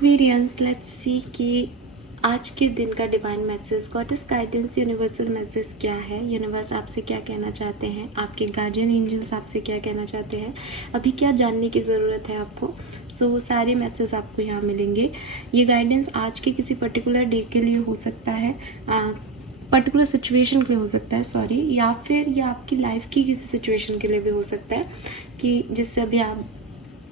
Aquarians, let's see कि आज के दिन का divine message, goddess guidance, universal message क्या है। यूनिवर्स आपसे क्या कहना चाहते हैं, आपके गार्जियन एंजल्स आपसे क्या कहना चाहते हैं, अभी क्या जानने की ज़रूरत है आपको। वो सारे मैसेज आपको यहाँ मिलेंगे। ये गाइडेंस आज के किसी पर्टिकुलर डे के लिए हो सकता है, पर्टिकुलर सिचुएशन के लिए हो सकता है, सॉरी, या फिर ये आपकी लाइफ की किसी सिचुएशन के लिए भी हो सकता है कि जिससे अभी आप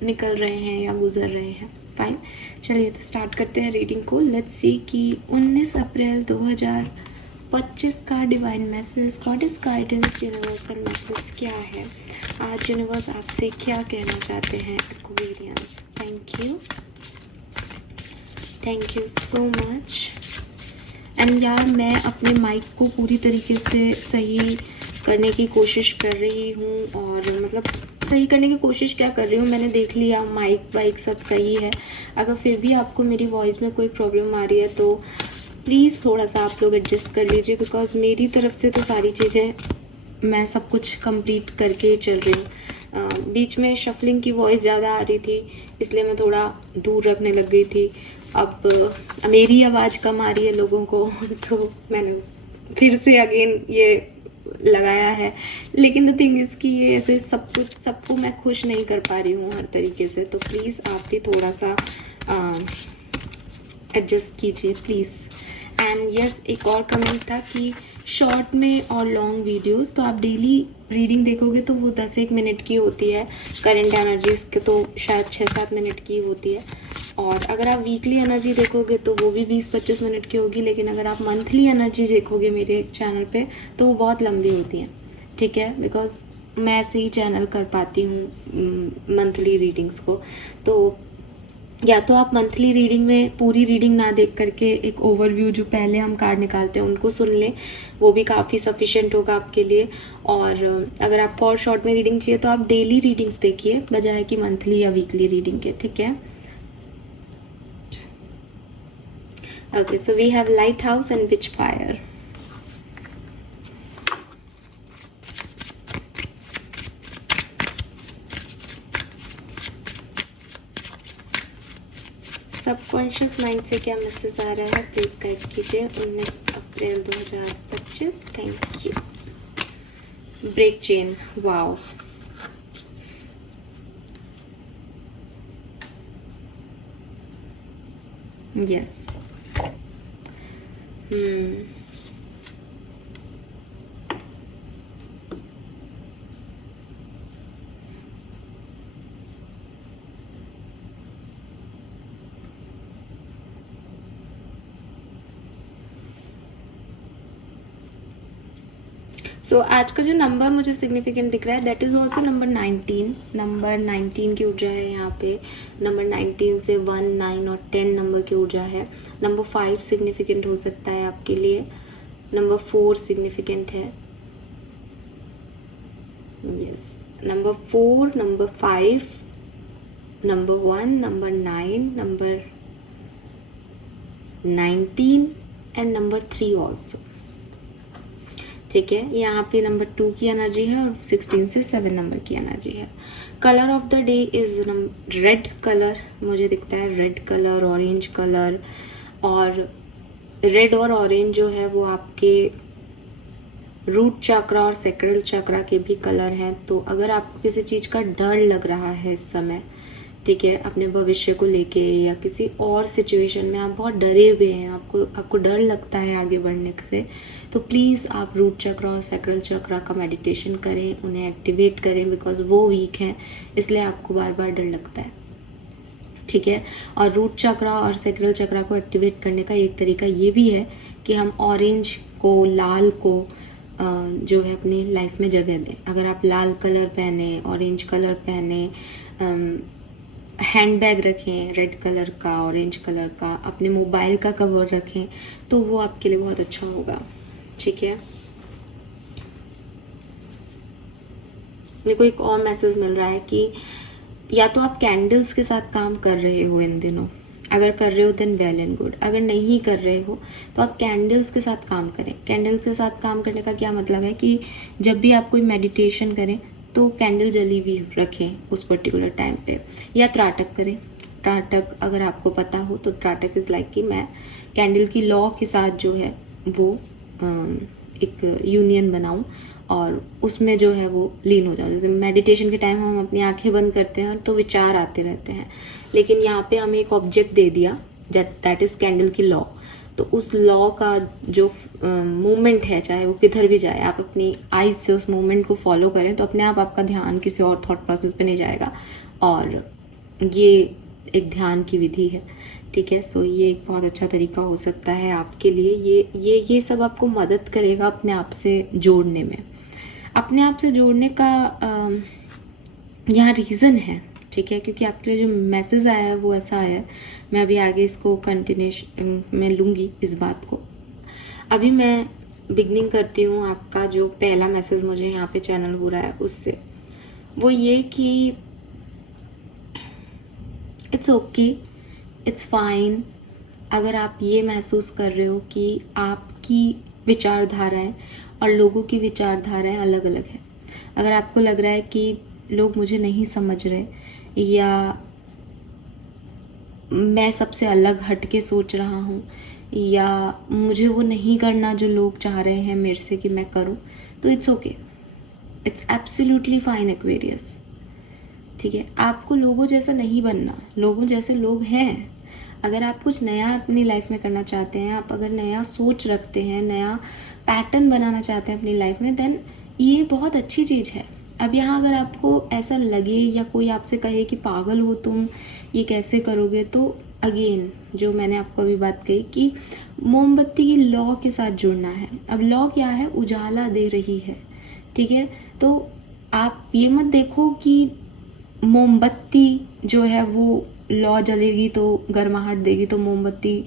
निकल रहे हैं या गुजर रहे हैं। फाइन, चलिए तो स्टार्ट करते हैं रीडिंग को। लेट्स सी कि 19 अप्रैल 2025 का divine message, goddess guidance, universal message क्या है। आज यूनिवर्स आपसे क्या कहना चाहते हैं Aquarians. Thank you so much. And यार, मैं अपने माइक को पूरी तरीके से सही करने की कोशिश कर रही हूँ, और मतलब सही करने की कोशिश क्या कर रही हूँ, मैंने देख लिया माइक वाइक सब सही है। अगर फिर भी आपको मेरी वॉइस में कोई प्रॉब्लम आ रही है तो प्लीज़ थोड़ा सा आप लोग एडजस्ट कर लीजिए, बिकॉज मेरी तरफ से तो सारी चीज़ें मैं सब कुछ कंप्लीट करके चल रही हूँ। बीच में शफलिंग की वॉइस ज़्यादा आ रही थी, इसलिए मैं थोड़ा दूर रखने लग गई थी। अब मेरी आवाज़ कम आ रही है लोगों को तो मैंने फिर से अगेन ये लगाया है। लेकिन द थिंग इज़ कि ये ऐसे सब कुछ सबको मैं खुश नहीं कर पा रही हूँ हर तरीके से, तो प्लीज़ आप भी थोड़ा सा एडजस्ट कीजिए प्लीज़। एंड यस, एक और कमेंट था कि शॉर्ट में और लॉन्ग वीडियोस, तो आप डेली रीडिंग देखोगे तो वो 10-1 मिनट की होती है। करंट एनर्जीज के तो शायद 6-7 मिनट की होती है, और अगर आप वीकली एनर्जी देखोगे तो वो भी 20-25 मिनट की होगी। लेकिन अगर आप मंथली एनर्जी देखोगे मेरे चैनल पे तो वो बहुत लंबी होती है, ठीक है, बिकॉज मैं ऐसे ही चैनल कर पाती हूँ मंथली रीडिंग्स को। तो या तो आप मंथली रीडिंग में पूरी रीडिंग ना देख करके एक ओवरव्यू जो पहले हम कार्ड निकालते हैं उनको सुन लें, वो भी काफ़ी सफिशिएंट होगा आपके लिए। और अगर आपको और शॉर्ट में रीडिंग चाहिए तो आप डेली रीडिंग्स देखिए बजाय कि मंथली या वीकली रीडिंग के, ठीक है। Okay, so we have lighthouse and witch fire. Subconscious mind से क्या मैसेज आ रहा है प्लीज गाइड कीजिए। 19 April 2025। Thank you. Break chain, wow. Yes. So आज का जो नंबर मुझे सिग्निफिकेंट दिख रहा है that is also number 19। Number 19 की ऊर्जा है यहाँ पे। नंबर 19 से 1, 9 और 10 नंबर की ऊर्जा है। नंबर 5 सिग्निफिकेंट हो सकता है आपके लिए। नंबर 4 सिग्निफिकेंट है, yes. Number 4, number 5, number 1, number 9, number 19 and number 3 also, ठीक है। यहाँ पे नंबर 2 की एनर्जी है और 16 से 7 नंबर की एनर्जी है। Colour of the day is red colour, मुझे दिखता है रेड कलर, ऑरेंज कलर। और रेड और ऑरेंज जो है वो आपके रूट चक्रा और सेक्रल चक्रा के भी कलर हैं। तो अगर आपको किसी चीज़ का डर लग रहा है इस समय, ठीक है, अपने भविष्य को लेके या किसी और सिचुएशन में आप बहुत डरे हुए हैं, आपको डर लगता है आगे बढ़ने से, तो प्लीज़ आप रूट चक्र और सैक्रल चक्र का मेडिटेशन करें, उन्हें एक्टिवेट करें, बिकॉज वो वीक हैं, इसलिए आपको बार बार डर लगता है, ठीक है। और रूट चक्र और सैक्रल चक्र को एक्टिवेट करने का एक तरीका ये भी है कि हम ऑरेंज को, लाल को जो है अपनी लाइफ में जगह दें। अगर आप लाल कलर पहने, ऑरेंज कलर पहने, हैंड बैग रखें रेड कलर का, ऑरेंज कलर का, अपने मोबाइल का कवर रखें, तो वो आपके लिए बहुत अच्छा होगा, ठीक है। देखो, एक और मैसेज मिल रहा है कि या तो आप कैंडल्स के साथ काम कर रहे हो इन दिनों, अगर कर रहे हो देन वेल एंड गुड। अगर नहीं कर रहे हो तो आप कैंडल्स के साथ काम करें। कैंडल्स के साथ काम करने का क्या मतलब है कि जब भी आप कोई मेडिटेशन करें तो कैंडल जली हुई रखें उस पर्टिकुलर टाइम पे, या त्राटक करें, त्राटक अगर आपको पता हो तो त्राटक इज़ लाइक कि मैं कैंडल की लॉ के साथ जो है वो एक यूनियन बनाऊं और उसमें जो है वो लीन हो जाऊं। जैसे मेडिटेशन के टाइम हम अपनी आंखें बंद करते हैं तो विचार आते रहते हैं, लेकिन यहाँ पे हमें एक ऑब्जेक्ट दे दिया दैट इज़ कैंडल की लॉ। तो उस लॉ का जो मूवमेंट है, चाहे वो किधर भी जाए, आप अपनी आइज से उस मूवमेंट को फॉलो करें तो अपने आप आपका ध्यान किसी और थॉट प्रोसेस पे नहीं जाएगा। और ये एक ध्यान की विधि है, ठीक है। सो ये एक बहुत अच्छा तरीका हो सकता है आपके लिए। ये सब आपको मदद करेगा अपने आप से जोड़ने में। अपने आप से जोड़ने का यहाँ रीज़न है, ठीक है, क्योंकि आपके लिए जो मैसेज आया है वो ऐसा आया है। मैं अभी आगे इसको कंटिन्यूशन में लूँगी इस बात को। अभी मैं बिगनिंग करती हूँ आपका जो पहला मैसेज मुझे यहाँ पे चैनल हो रहा है उससे। वो ये कि इट्स ओके, इट्स फाइन अगर आप ये महसूस कर रहे हो कि आपकी विचारधाराएं और लोगों की विचारधाराएं अलग अलग हैं। अगर आपको लग रहा है कि लोग मुझे नहीं समझ रहे या मैं सबसे अलग हट के सोच रहा हूँ या मुझे वो नहीं करना जो लोग चाह रहे हैं मेरे से कि मैं करूँ, तो it's okay, it's absolutely fine Aquarius, ठीक है। आपको लोगों जैसा नहीं बनना, लोगों जैसे लोग हैं। अगर आप कुछ नया अपनी लाइफ में करना चाहते हैं, आप अगर नया सोच रखते हैं, नया पैटर्न बनाना चाहते हैं अपनी लाइफ में, देन ये बहुत अच्छी चीज़ है। अब यहाँ अगर आपको ऐसा लगे या कोई आपसे कहे कि पागल हो तुम, ये कैसे करोगे, तो अगेन जो मैंने आपको अभी बात कही कि मोमबत्ती की लॉ के साथ जुड़ना है। अब लॉ क्या है? उजाला दे रही है, ठीक है। तो आप ये मत देखो कि मोमबत्ती जो है वो लौ जलेगी तो गर्माहट देगी तो मोमबत्ती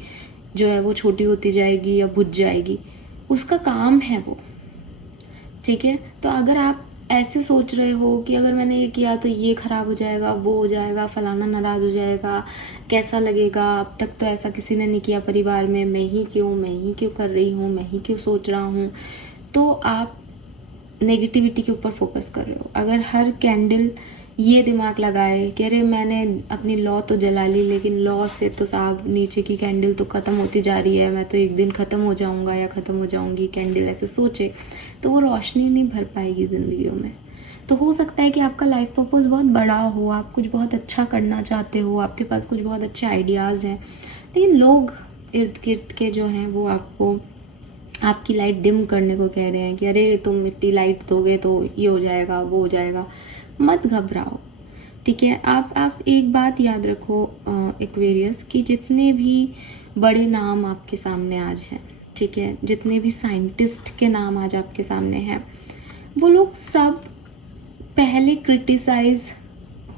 जो है वो छोटी होती जाएगी या बुझ जाएगी, उसका काम है वो, ठीक है। तो अगर आप ऐसे सोच रहे हो कि अगर मैंने ये किया तो ये खराब हो जाएगा, वो हो जाएगा, फलाना नाराज़ हो जाएगा, कैसा लगेगा, अब तक तो ऐसा किसी ने नहीं किया परिवार में, मैं ही क्यों कर रही हूँ, मैं ही क्यों सोच रहा हूँ, तो आप नेगेटिविटी के ऊपर फोकस कर रहे हो। अगर हर कैंडल ये दिमाग लगाए कि अरे मैंने अपनी लौ तो जला ली, लेकिन लौ से तो साहब नीचे की कैंडल तो ख़त्म होती जा रही है, मैं तो एक दिन ख़त्म हो जाऊंगा या ख़त्म हो जाऊंगी, कैंडल ऐसे सोचे तो वो रोशनी नहीं भर पाएगी ज़िंदगियों में। तो हो सकता है कि आपका लाइफ पर्पस बहुत बड़ा हो, आप कुछ बहुत अच्छा करना चाहते हो, आपके पास कुछ बहुत अच्छे आइडियाज़ हैं, लेकिन लोग इर्द गिर्द के जो हैं वो आपको आपकी लाइट डिम करने को कह रहे हैं कि अरे तुम इतनी लाइट दोगे तो ये हो जाएगा, वो हो जाएगा। मत घबराओ, ठीक है। आप एक बात याद रखो एक्वेरियस, कि जितने भी बड़े नाम आपके सामने आज हैं, ठीक है, जितने भी साइंटिस्ट के नाम आज आपके सामने हैं, वो लोग सब पहले क्रिटिसाइज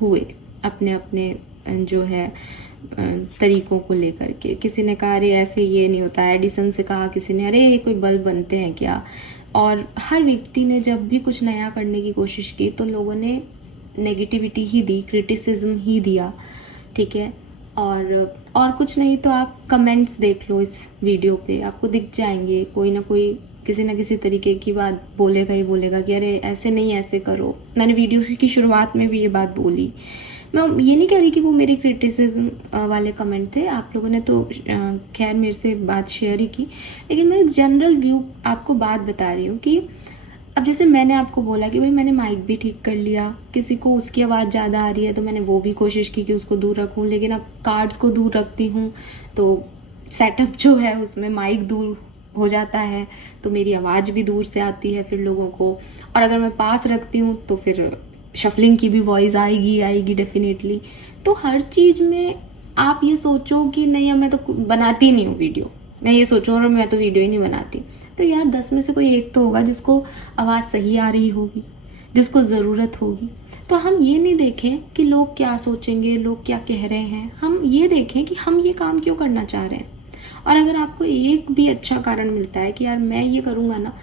हुए अपने अपने जो है तरीकों को लेकर के। किसी ने कहा अरे ऐसे ये नहीं होता, एडिसन से कहा किसी ने अरे कोई बल्ब बनते हैं क्या। और हर व्यक्ति ने जब भी कुछ नया करने की कोशिश की तो लोगों ने नेगेटिविटी ही दी, क्रिटिसिज्म ही दिया, ठीक है। और कुछ नहीं तो आप कमेंट्स देख लो इस वीडियो पे, आपको दिख जाएंगे, कोई ना कोई किसी न किसी तरीके की बात बोलेगा ही बोलेगा कि अरे ऐसे नहीं, ऐसे करो। मैंने वीडियो की शुरुआत में भी ये बात बोली। मैं ये नहीं कह रही कि वो मेरे क्रिटिसिज्म वाले कमेंट थे, आप लोगों ने तो खैर मेरे से बात शेयर ही की, लेकिन मैं जनरल व्यू आपको बात बता रही हूँ कि अब जैसे मैंने आपको बोला कि भाई मैंने माइक भी ठीक कर लिया, किसी को उसकी आवाज़ ज़्यादा आ रही है तो मैंने वो भी कोशिश की कि उसको दूर रखूँ, लेकिन अब कार्ड्स को दूर रखती हूँ तो सेटअप जो है उसमें माइक दूर हो जाता है, तो मेरी आवाज़ भी दूर से आती है फिर लोगों को। और अगर मैं पास रखती हूँ तो फिर शफलिंग की भी वॉइस आएगी डेफिनेटली। तो हर चीज़ में आप ये सोचो कि नहीं अब मैं तो बनाती नहीं हूँ वीडियो, मैं ये सोचूँ और मैं तो वीडियो ही नहीं बनाती, तो यार 10 में से कोई एक तो होगा जिसको आवाज़ सही आ रही होगी, जिसको ज़रूरत होगी। तो हम ये नहीं देखें कि लोग क्या सोचेंगे, लोग क्या कह रहे हैं, हम ये देखें कि हम ये काम क्यों करना चाह रहे हैं। और अगर आपको एक भी अच्छा कारण मिलता है कि यार मैं ये करूँगा ना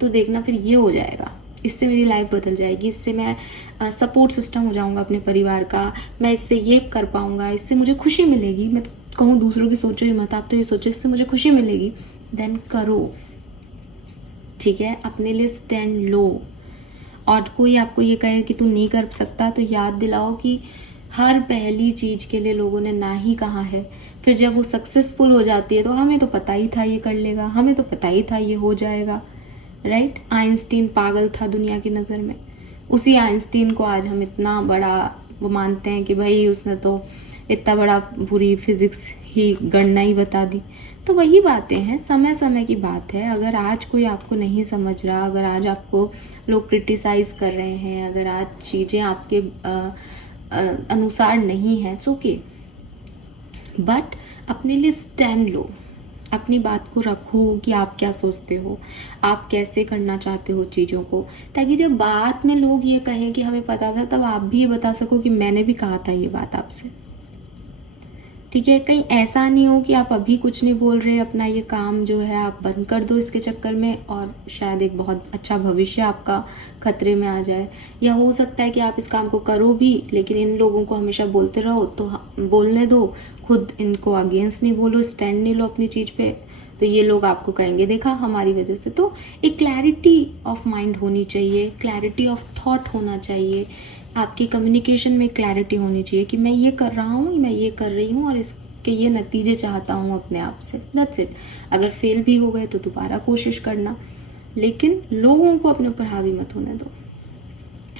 तो देखना फिर ये हो जाएगा, इससे मेरी लाइफ बदल जाएगी, इससे मैं सपोर्ट सिस्टम हो जाऊँगा अपने परिवार का, मैं इससे ये कर पाऊँगा, इससे मुझे खुशी मिलेगी, मैं कहूँ दूसरों की सोचो ही मत, आप तो ये सोचो इससे मुझे खुशी मिलेगी, देन करो, ठीक है। अपने लिए स्टैंड लो। और कोई आपको ये कहे कि तू नहीं कर सकता तो याद दिलाओ कि हर पहली चीज़ के लिए लोगों ने ना ही कहा है, फिर जब वो सक्सेसफुल हो जाती है तो हमें तो पता ही था ये कर लेगा, हमें तो पता ही था ये हो जाएगा, राइट। आइंस्टीन पागल था दुनिया की नज़र में, उसी आइंस्टीन को आज हम इतना बड़ा वो मानते हैं कि भाई उसने तो इतना बड़ा पूरी फिजिक्स ही गणना ही बता दी। तो वही बातें हैं, समय समय की बात है। अगर आज कोई आपको नहीं समझ रहा, अगर आज आपको लोग क्रिटिसाइज़ कर रहे हैं, अगर आज चीज़ें आपके अनुसार नहीं है, इट्स ओके, बट अपने लिए स्टैंड लो, अपनी बात को रखो कि आप क्या सोचते हो, आप कैसे करना चाहते हो चीज़ों को, ताकि जब बाद में लोग ये कहें कि हमें पता था, तब आप भी ये बता सको कि मैंने भी कहा था ये बात आपसे। ठीक है, कहीं ऐसा नहीं हो कि आप अभी कुछ नहीं बोल रहे, अपना ये काम जो है आप बंद कर दो इसके चक्कर में, और शायद एक बहुत अच्छा भविष्य आपका खतरे में आ जाए। या हो सकता है कि आप इस काम को करो भी, लेकिन इन लोगों को हमेशा बोलते रहो, तो बोलने दो, खुद इनको अगेंस्ट नहीं बोलो, स्टैंड नहीं लो अपनी चीज़ पे, तो ये लोग आपको कहेंगे देखा हमारी वजह से। तो एक क्लैरिटी ऑफ माइंड होनी चाहिए, क्लैरिटी ऑफ थॉट होना चाहिए, आपकी कम्युनिकेशन में क्लैरिटी होनी चाहिए कि मैं ये कर रहा हूँ, मैं ये कर रही हूँ और इसके ये नतीजे चाहता हूँ अपने आप से, दैट्स इट। अगर फेल भी हो गए तो दोबारा कोशिश करना, लेकिन लोगों को अपने ऊपर हावी मत होने दो।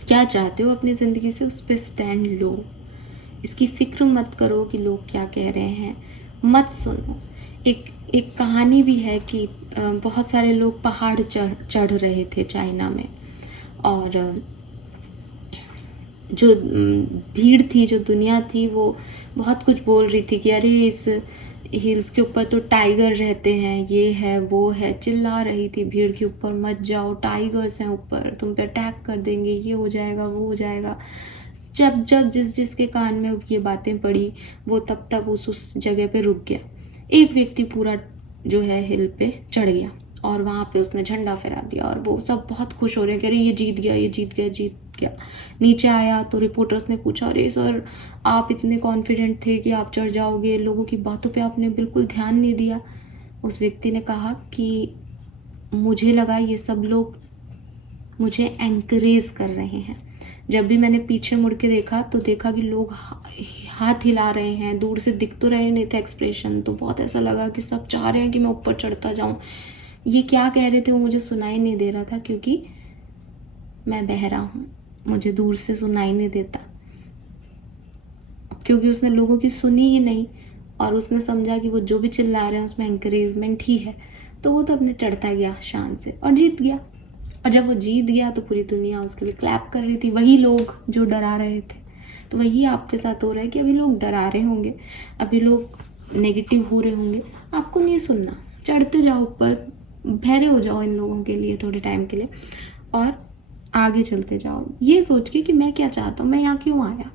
क्या चाहते हो अपनी ज़िंदगी से, उस पर स्टैंड लो, इसकी फिक्र मत करो कि लोग क्या कह रहे हैं, मत सुनो। एक कहानी भी है कि बहुत सारे लोग पहाड़ चढ़ रहे थे चाइना में, और जो भीड़ थी, जो दुनिया थी, वो बहुत कुछ बोल रही थी कि अरे इस हिल्स के ऊपर तो टाइगर रहते हैं, ये है वो है, चिल्ला रही थी भीड़ के ऊपर, मत जाओ टाइगर्स हैं ऊपर, तुम पे अटैक कर देंगे, ये हो जाएगा वो हो जाएगा। जब जब जिसके कान में ये बातें पड़ी, वो तब तक उस जगह पे रुक गया। एक व्यक्ति पूरा जो है हिल पे चढ़ गया और वहाँ पे उसने झंडा फहरा दिया, और वो सब बहुत खुश हो रहे हैं कि अरे ये जीत गया, ये जीत गया, जीत गया। नीचे आया तो रिपोर्टर्स ने पूछा, अरे सर आप इतने कॉन्फिडेंट थे कि आप चढ़ जाओगे, लोगों की बातों पे आपने बिल्कुल ध्यान नहीं दिया। उस व्यक्ति ने कहा कि मुझे लगा ये सब लोग मुझे एंकरेज कर रहे हैं। जब भी मैंने पीछे मुड़ के देखा तो देखा कि लोग हाथ हिला रहे हैं, दूर से दिख तो रहे नहीं थे एक्सप्रेशन, तो बहुत ऐसा लगा कि सब चाह रहे हैं कि मैं ऊपर चढ़ता जाऊं। ये क्या कह रहे थे वो मुझे सुनाई नहीं दे रहा था, क्योंकि मैं बहरा हूँ, मुझे दूर से सुनाई नहीं देता। क्योंकि उसने लोगों की सुनी ही नहीं, और उसने समझा कि वो जो भी चिल्ला रहे हैं उसमें एंकरेजमेंट ही है, तो वो तो अपने चढ़ता गया शान से और जीत गया। और जब वो जीत गया तो पूरी दुनिया उसके लिए क्लैप कर रही थी, वही लोग जो डरा रहे थे। तो वही आपके साथ हो रहा है कि अभी लोग डरा रहे होंगे, अभी लोग नेगेटिव हो रहे होंगे, आपको नहीं सुनना, चढ़ते जाओ ऊपर, बहरे हो जाओ इन लोगों के लिए थोड़े टाइम के लिए, और आगे चलते जाओ ये सोच के कि मैं क्या चाहता हूँ, मैं यहाँ क्यों आया।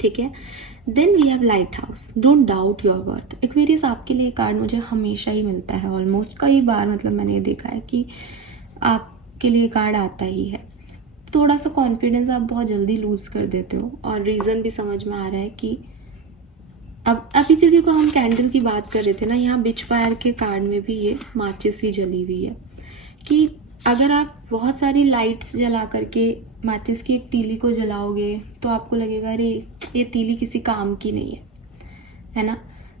ठीक है, then we have lighthouse, don't doubt your worth. Aquarius आपके लिए कार्ड मुझे हमेशा ही मिलता है, ऑलमोस्ट कई बार, मतलब मैंने ये देखा है कि आपके लिए कार्ड आता ही है। थोड़ा सा कॉन्फिडेंस आप बहुत जल्दी लूज़ कर देते हो, और रीज़न भी समझ में आ रहा है कि अब अभी जैसे को हम कैंडल की बात कर रहे थे ना, यहाँ बिच फायर के कार्ड में भी ये माचिस ही जली हुई है, कि अगर आप बहुत सारी लाइट्स जला करके माचिस की एक तीली को जलाओगे तो आपको लगेगा अरे ये तीली किसी काम की नहीं है ना।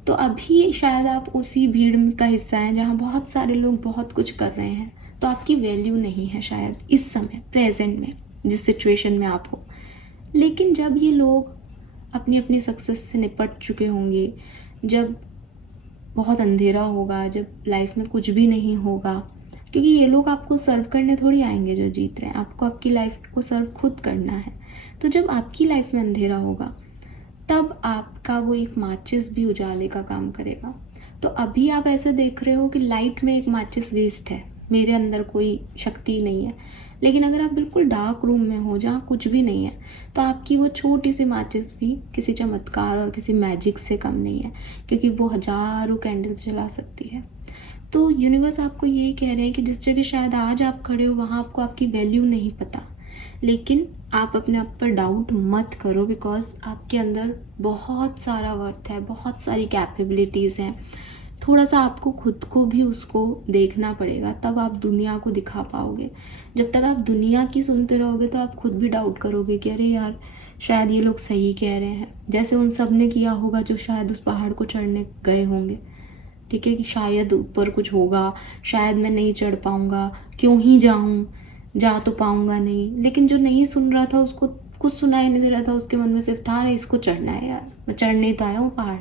तो अभी शायद आप उसी भीड़ का हिस्सा हैं जहाँ बहुत सारे लोग बहुत कुछ कर रहे हैं, तो आपकी वैल्यू नहीं है शायद इस समय प्रेजेंट में जिस सिचुएशन में आप हो। लेकिन जब ये लोग अपनी अपनी सक्सेस से निपट चुके होंगे, जब बहुत अंधेरा होगा, जब लाइफ में कुछ भी नहीं होगा, क्योंकि ये लोग आपको सर्व करने थोड़ी आएंगे जो जीत रहे हैं, आपको आपकी लाइफ को सर्व खुद करना है। तो जब आपकी लाइफ में अंधेरा होगा तब आपका वो एक माचिस भी उजाले का काम करेगा। तो अभी आप ऐसे देख रहे हो कि लाइट में एक माचिस वेस्ट है, मेरे अंदर कोई शक्ति नहीं है, लेकिन अगर आप बिल्कुल डार्क रूम में हो जहाँ कुछ भी नहीं है, तो आपकी वो छोटी सी माचिस भी किसी चमत्कार और किसी मैजिक से कम नहीं है, क्योंकि वो हजारों कैंडल्स जला सकती है। तो यूनिवर्स आपको यही कह रहे हैं कि जिस जगह शायद आज आप खड़े हो वहाँ आपको आपकी वैल्यू नहीं पता, लेकिन आप अपने आप पर डाउट मत करो, बिकॉज आपके अंदर बहुत सारा वर्थ है, बहुत सारी कैपेबिलिटीज़ हैं। थोड़ा सा आपको खुद को भी उसको देखना पड़ेगा, तब आप दुनिया को दिखा पाओगे। जब तक आप दुनिया की सुनते रहोगे तो आप खुद भी डाउट करोगे कि अरे यार शायद ये लोग सही कह रहे हैं, जैसे उन सब ने किया होगा जो शायद उस पहाड़ को चढ़ने गए होंगे। ठीक है, कि शायद ऊपर कुछ होगा, शायद मैं नहीं चढ़ पाऊंगा, क्यों ही जाऊं, जा तो पाऊंगा नहीं। लेकिन जो नहीं सुन रहा था उसको कुछ सुनाई नहीं दे रहा था, उसके मन में सिर्फ था इसको चढ़ना है यार, मैं चढ़ने तो आया हूँ पहाड़,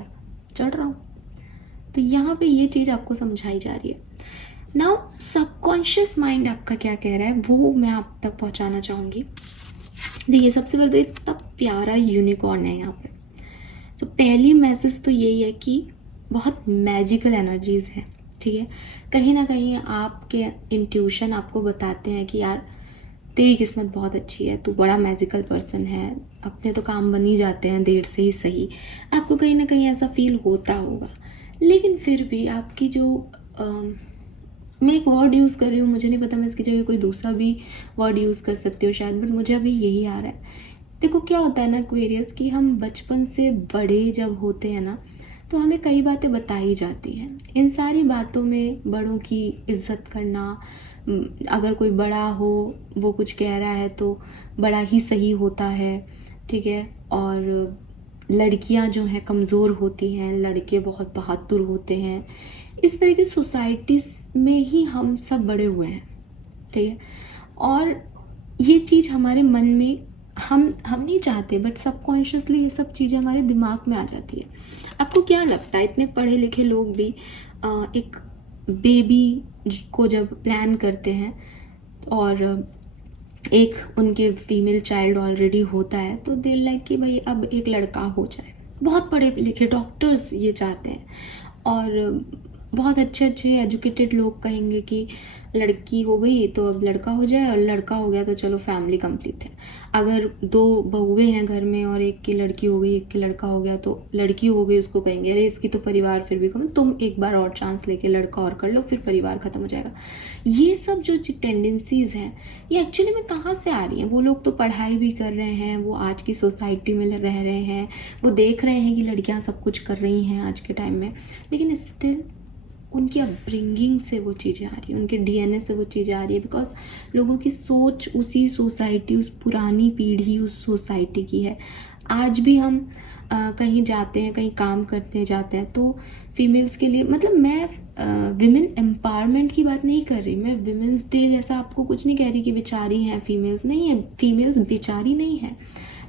चढ़ रहा हूँ। तो यहाँ पे ये चीज़ आपको समझाई जा रही है। नाउ सबकॉन्शियस माइंड आपका क्या कह रहा है वो मैं आप तक पहुँचाना चाहूँगी। देखिए, सबसे पहले तो इतना प्यारा यूनिकॉर्न है यहाँ पे। तो पहली मैसेज तो यही है कि बहुत मैजिकल एनर्जीज हैं। ठीक है, कहीं ना कहीं आपके इंट्यूशन आपको बताते हैं कि यार तेरी किस्मत बहुत अच्छी है, तू बड़ा मैजिकल पर्सन है, अपने तो काम बन ही जाते हैं देर से ही सही। आपको कहीं ना कहीं ऐसा फील होता होगा। लेकिन फिर भी आपकी जो मैं एक वर्ड यूज़ कर रही हूँ, मुझे नहीं पता, मैं इसकी जगह कोई दूसरा भी वर्ड यूज़ कर सकती हूँ शायद, बट मुझे अभी यही आ रहा है। देखो क्या होता है ना एक्वेरियस, कि हम बचपन से बड़े जब होते हैं ना तो हमें कई बातें बताई जाती हैं। इन सारी बातों में बड़ों की इज्जत करना, अगर कोई बड़ा हो वो कुछ कह रहा है तो बड़ा ही सही होता है। ठीक है, और लड़कियां जो हैं कमज़ोर होती हैं, लड़के बहुत बहादुर होते हैं। इस तरह की सोसाइटीज़ में ही हम सब बड़े हुए हैं। ठीक है, और ये चीज़ हमारे मन में हम नहीं चाहते, बट सबकॉन्शियसली ये सब चीज़ें हमारे दिमाग में आ जाती है। आपको क्या लगता है इतने पढ़े लिखे लोग भी एक बेबी को जब प्लान करते हैं और एक उनके फीमेल चाइल्ड ऑलरेडी होता है तो देर लाइक कि भाई अब एक लड़का हो जाए। बहुत पढ़े लिखे डॉक्टर्स ये चाहते हैं, और बहुत अच्छे अच्छे एजुकेटेड लोग कहेंगे कि लड़की हो गई तो अब लड़का हो जाए, और लड़का हो गया तो चलो फैमिली कंप्लीट है। अगर दो बहुएं हैं घर में और एक की लड़की हो गई एक की लड़का हो गया, तो लड़की हो गई उसको कहेंगे अरे इसकी तो परिवार फिर भी कम, तुम एक बार और चांस लेके लड़का और कर लो, फिर परिवार खत्म हो जाएगा। ये सब जो टेंडेंसीज हैं ये एक्चुअली में कहाँ से आ रही हैं? वो लोग तो पढ़ाई भी कर रहे हैं, वो आज की सोसाइटी में रह रहे हैं, वो देख रहे हैं कि लड़कियां सब कुछ कर रही हैं आज के टाइम में, लेकिन स्टिल उनकी अपब्रिंगिंग से वो चीज़ें आ रही है, उनके डीएनए से वो चीज़ें आ रही है, बिकॉज लोगों की सोच उसी सोसाइटी, उस पुरानी पीढ़ी उस सोसाइटी की है। आज भी हम कहीं जाते हैं, कहीं काम करते जाते हैं तो फीमेल्स के लिए, मतलब मैं विमेन एम्पावरमेंट की बात नहीं कर रही, मैं विमेंस डे जैसा आपको कुछ नहीं कह रही कि बेचारी हैं फीमेल्स, नहीं है, फीमेल्स बेचारी नहीं है,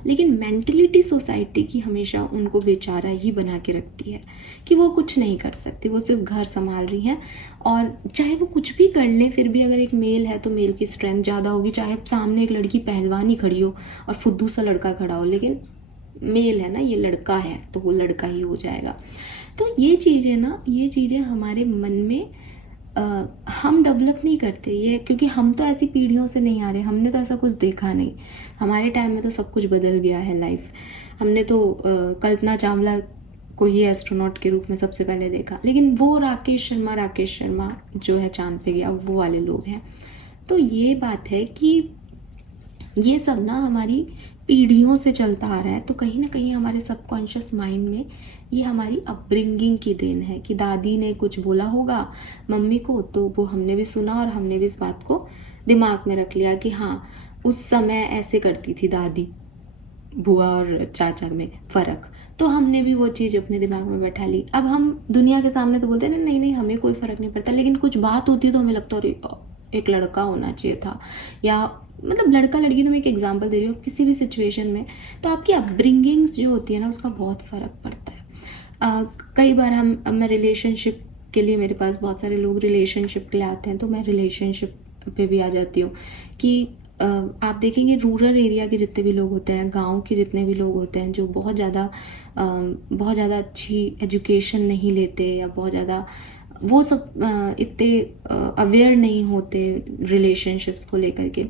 लेकिन मेंटलिटी सोसाइटी की हमेशा उनको बेचारा ही बना के रखती है कि वो कुछ नहीं कर सकती, वो सिर्फ घर संभाल रही हैं, और चाहे वो कुछ भी कर ले फिर भी अगर एक मेल है तो मेल की स्ट्रेंथ ज़्यादा होगी, चाहे सामने एक लड़की पहलवान ही खड़ी हो और फुद्दू सा लड़का खड़ा हो, लेकिन मेल है ना, ये लड़का है तो वो लड़का ही हो जाएगा। तो ये चीज़ें ना, ये चीज़ें हमारे मन में हम डेवलप नहीं करते ये, क्योंकि हम तो ऐसी पीढ़ियों से नहीं आ रहे, हमने तो ऐसा कुछ देखा नहीं। हमारे टाइम में तो सब कुछ बदल गया है लाइफ। हमने तो कल्पना चावला को ही एस्ट्रोनॉट के रूप में सबसे पहले देखा, लेकिन वो राकेश शर्मा जो है चांद पे गया, वो वाले लोग हैं। तो ये बात है कि ये सब ना हमारी पीढ़ियों से चलता आ रहा है, तो कहीं ना कहीं हमारे सबकॉन्शियस माइंड में ये हमारी अपब्रिंगिंग की देन है कि दादी ने कुछ बोला होगा मम्मी को, तो वो हमने भी सुना और हमने भी इस बात को दिमाग में रख लिया कि हाँ उस समय ऐसे करती थी दादी, बुआ और चाचा में फ़र्क, तो हमने भी वो चीज़ अपने दिमाग में बैठा ली। अब हम दुनिया के सामने तो बोलते हैं नहीं नहीं हमें कोई फ़र्क नहीं पड़ता, लेकिन कुछ बात होती है तो हमें लगता है एक लड़का होना चाहिए था, या मतलब लड़का लड़की, तो मैं एक एग्जांपल दे रही हूँ, किसी भी सिचुएशन में तो आपकी अपब्रिंगिंग्स जो होती है ना उसका बहुत फ़र्क पड़ता है। कई बार मैं रिलेशनशिप के लिए, मेरे पास बहुत सारे लोग रिलेशनशिप के लिए आते हैं, तो मैं रिलेशनशिप पे भी आ जाती हूँ कि आप देखेंगे रूरल एरिया के जितने भी लोग होते हैं, गांव के जितने भी लोग होते हैं जो बहुत ज़्यादा अच्छी एजुकेशन नहीं लेते, या बहुत ज़्यादा वो सब इतने अवेयर नहीं होते रिलेशनशिप्स को लेकर के,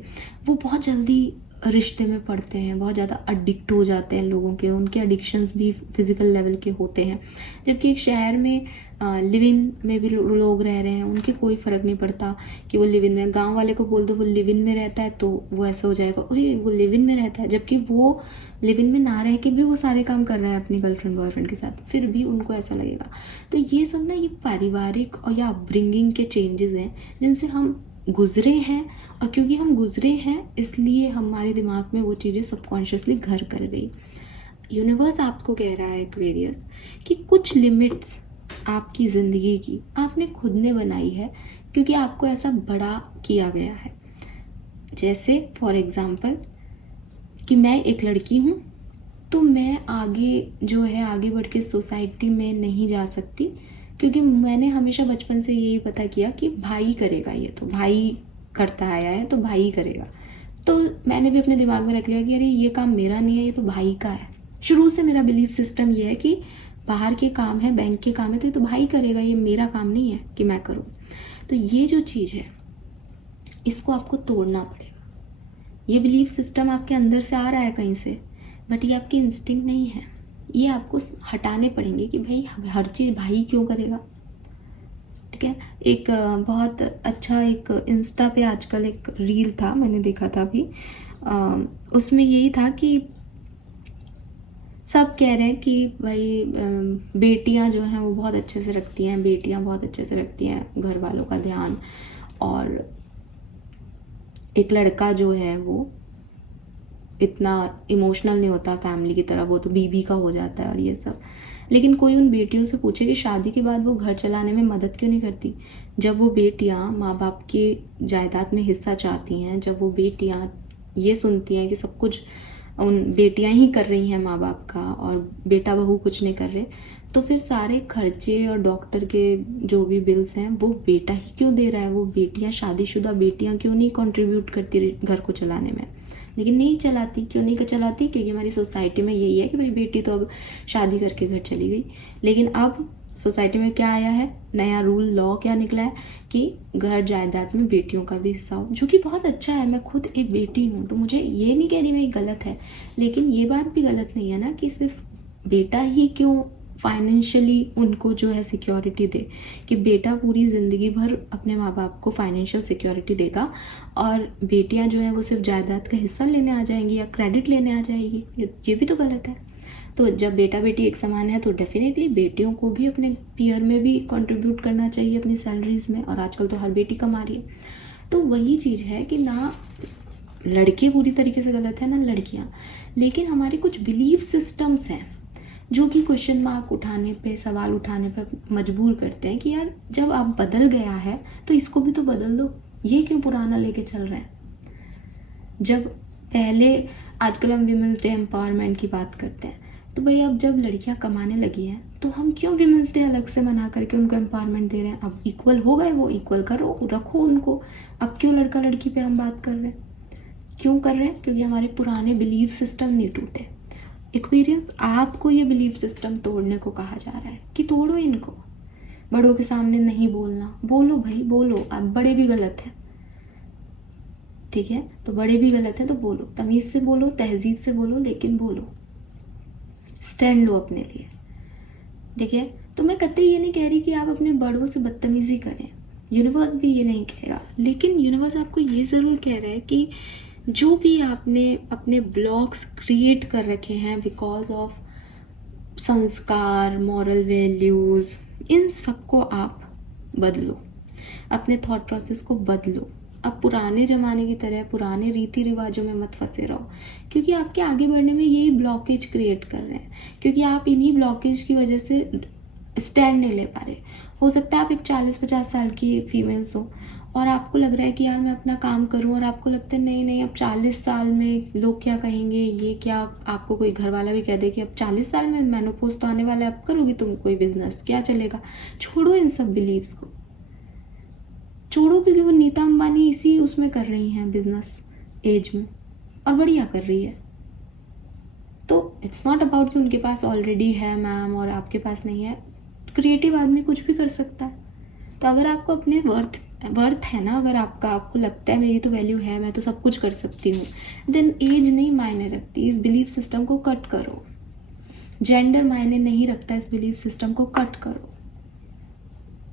वो बहुत जल्दी रिश्ते में पड़ते हैं, बहुत ज़्यादा अडिक्ट हो जाते हैं लोगों के, उनके एडिक्शंस भी फिज़िकल लेवल के होते हैं। जबकि एक शहर में लिव इन में भी लोग रह रहे हैं, उनके कोई फ़र्क नहीं पड़ता कि वो लिव इन में, गाँव वाले को बोल दो वो लिव इन में रहता है तो वो ऐसा हो जाएगा, अरे वो लिव इन में रहता है, जबकि वो लिव इन में ना रह के भी वो सारे काम कर रहा है अपनी गर्लफ्रेंड बॉयफ्रेंड के साथ, फिर भी उनको ऐसा लगेगा। तो ये सब ना, ये पारिवारिक और या अपब्रिंगिंग के चेंजेस हैं जिनसे हम गुजरे हैं, और क्योंकि हम गुजरे हैं इसलिए हमारे दिमाग में वो चीज़ें सबकॉन्शियसली घर कर गई। यूनिवर्स आपको कह रहा है एक्वेरियस कि कुछ लिमिट्स आपकी ज़िंदगी की आपने खुद ने बनाई है, क्योंकि आपको ऐसा बड़ा किया गया है। जैसे फॉर एग्ज़ाम्पल कि मैं एक लड़की हूँ, तो मैं आगे बढ़ के सोसाइटी में नहीं जा सकती, क्योंकि मैंने हमेशा बचपन से यही पता किया कि भाई करेगा, ये तो भाई करता आया है तो भाई करेगा। तो मैंने भी अपने दिमाग में रख लिया कि अरे ये काम मेरा नहीं है, ये तो भाई का है। शुरू से मेरा बिलीफ सिस्टम ये है कि बाहर के काम है, बैंक के काम है, तो ये तो भाई करेगा, ये मेरा काम नहीं है कि मैं करूँ। तो ये जो चीज़ है इसको आपको तोड़ना पड़ेगा। ये बिलीफ सिस्टम आपके अंदर से आ रहा है कहीं से, बट ये आपकी इंस्टिंक्ट नहीं है, ये आपको हटाने पड़ेंगे कि भाई हर चीज़ भाई क्यों करेगा। ठीक है, एक बहुत अच्छा एक इंस्टा पे आजकल एक रील था, मैंने देखा था अभी, उसमें यही था कि सब कह रहे हैं कि भाई बेटियां जो हैं वो बहुत अच्छे से रखती हैं, बेटियां बहुत अच्छे से रखती हैं घर वालों का ध्यान, और एक लड़का जो है वो इतना इमोशनल नहीं होता फैमिली की तरह, वो तो बीबी का हो जाता है और ये सब। लेकिन कोई उन बेटियों से पूछे कि शादी के बाद वो घर चलाने में मदद क्यों नहीं करती। जब वो बेटियां माँ बाप की जायदाद में हिस्सा चाहती हैं, जब वो बेटियां ये सुनती हैं कि सब कुछ उन बेटियां ही कर रही हैं माँ बाप का, और बेटा बहू कुछ नहीं कर रहे, तो फिर सारे खर्चे और डॉक्टर के जो भी बिल्स हैं वो बेटा ही क्यों दे रहा है। वो बेटियां, शादीशुदा बेटियां क्यों नहीं कंट्रीब्यूट करती घर को चलाने में। लेकिन नहीं चलाती, क्यों नहीं चलाती, क्योंकि हमारी सोसाइटी में यही है कि भाई बेटी तो अब शादी करके घर चली गई। लेकिन अब सोसाइटी में क्या आया है, नया रूल, लॉ क्या निकला है कि घर जायदाद में बेटियों का भी हिस्सा हो, जो कि बहुत अच्छा है। मैं खुद एक बेटी हूँ, तो मुझे ये नहीं कह रही मैं गलत है, लेकिन ये बात भी गलत नहीं है ना कि सिर्फ बेटा ही क्यों फाइनेंशियली उनको जो है सिक्योरिटी दे, कि बेटा पूरी ज़िंदगी भर अपने माँ बाप को फाइनेंशियल सिक्योरिटी देगा और बेटियाँ जो है वो सिर्फ जायदाद का हिस्सा लेने आ जाएंगी या क्रेडिट लेने आ जाएगी। ये भी तो गलत है। तो जब बेटा बेटी एक समान है तो डेफिनेटली बेटियों को भी अपने पीयर में भी कंट्रीब्यूट करना चाहिए अपनी सैलरीज में, और आजकल तो हर बेटी कमा रही है। तो वही चीज़ है कि ना लड़के पूरी तरीके से गलत है ना लड़कियाँ, लेकिन हमारे कुछ बिलीफ सिस्टम्स हैं जो कि क्वेश्चन मार्क उठाने पे, सवाल उठाने पे मजबूर करते हैं कि यार जब आप बदल गया है तो इसको भी तो बदल दो, ये क्यों पुराना लेके चल रहे हैं। जब पहले, आजकल हम विमेंस डे एम्पावरमेंट की बात करते हैं, तो भाई अब जब लड़कियां कमाने लगी हैं तो हम क्यों विमेंस डे अलग से मना करके उनको एम्पावरमेंट दे रहे हैं। अब इक्वल हो गए, वो इक्वल करो, रखो उनको। अब क्यों लड़का लड़की पे हम बात कर रहे हैं, क्यों कर रहे हैं, क्योंकि हमारे पुराने बिलीफ सिस्टम नहीं टूटे। एक्सपीरियंस आपको ये बिलीफ सिस्टम तोड़ने को कहा जा रहा है कि तोड़ो इनको। बड़ों के सामने नहीं बोलना, बोलो भाई बोलो, आप बड़े भी गलत हैं, ठीक है, तो बड़े भी गलत है तो बोलो, तमीज़ से बोलो, तहजीब से बोलो, लेकिन बोलो, स्टैंड लो अपने लिए। ठीक है, तो मैं कतई ये नहीं कह रही कि आप अपने बड़ों से बदतमीजी करें, यूनिवर्स भी ये नहीं कहेगा, लेकिन यूनिवर्स आपको ये ज़रूर कह रहा है कि जो भी आपने अपने ब्लॉक्स क्रिएट कर रखे हैं बिकॉज ऑफ संस्कार, मॉरल वैल्यूज़, इन सबको आप बदलो, अपने थॉट प्रोसेस को बदलो। अब पुराने ज़माने की तरह पुराने रीति रिवाजों में मत फंसे रहो, क्योंकि आपके आगे बढ़ने में यही ब्लॉकेज क्रिएट कर रहे हैं, क्योंकि आप इन्हीं ब्लॉकेज की वजह से स्टैंड नहीं ले पा रहे। हो सकता है आप एक 40-50 साल की फीमेल्स हो और आपको लग रहा है कि यार मैं अपना काम करूं, और आपको लगता है नहीं नहीं अब 40 साल में लोग क्या कहेंगे, ये क्या, आपको कोई घर वाला भी कह दे कि अब 40 साल में मेनोपॉज तो आने वाला है, अब करोगी तुम कोई बिजनेस, क्या चलेगा। छोड़ो इन सब बिलीव्स को, छोड़ो, क्योंकि वो नीता अंबानी इसी उसमें कर रही हैं बिजनेस एज में, और बढ़िया कर रही है। तो इट्स नॉट अबाउट कि उनके पास ऑलरेडी है मैम और आपके पास नहीं है। क्रिएटिव आदमी कुछ भी कर सकता है। तो अगर आपको अपने वर्थ वर्थ है ना, अगर आपको लगता है मेरी तो वैल्यू है, मैं तो सब कुछ कर सकती हूँ, देन एज नहीं मायने रखती। इस बिलीफ सिस्टम को कट करो। जेंडर मायने नहीं रखता, इस बिलीफ सिस्टम को कट करो।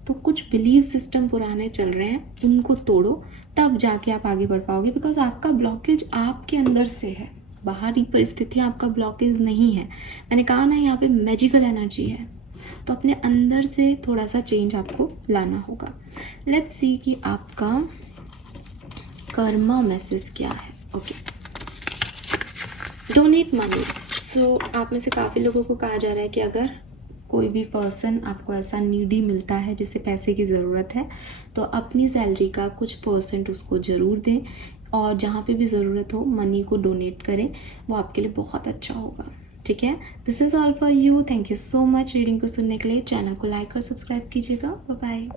तो कुछ बिलीफ सिस्टम पुराने चल रहे हैं, उनको तोड़ो, तब जाके आप आगे बढ़ पाओगे। बिकॉज आपका ब्लॉकेज आपके अंदर से है, बाहरी परिस्थितियाँ आपका ब्लॉकेज नहीं है। मैंने कहा ना, यहाँ पे मैजिकल एनर्जी है, तो अपने अंदर से थोड़ा सा चेंज आपको लाना होगा। लेट्स सी कि आपका कर्मा मैसेज क्या है। Okay, donate money. सो आप में से काफ़ी लोगों को कहा जा रहा है कि अगर कोई भी पर्सन आपको ऐसा नीडी मिलता है जिसे पैसे की ज़रूरत है, तो अपनी सैलरी का कुछ परसेंट उसको ज़रूर दें, और जहाँ पे भी ज़रूरत हो मनी को डोनेट करें, वो आपके लिए बहुत अच्छा होगा। ठीक है, this is all for you. Thank you so much reading को सुनने के लिए। चैनल को लाइक और सब्सक्राइब कीजिएगा। Bye bye.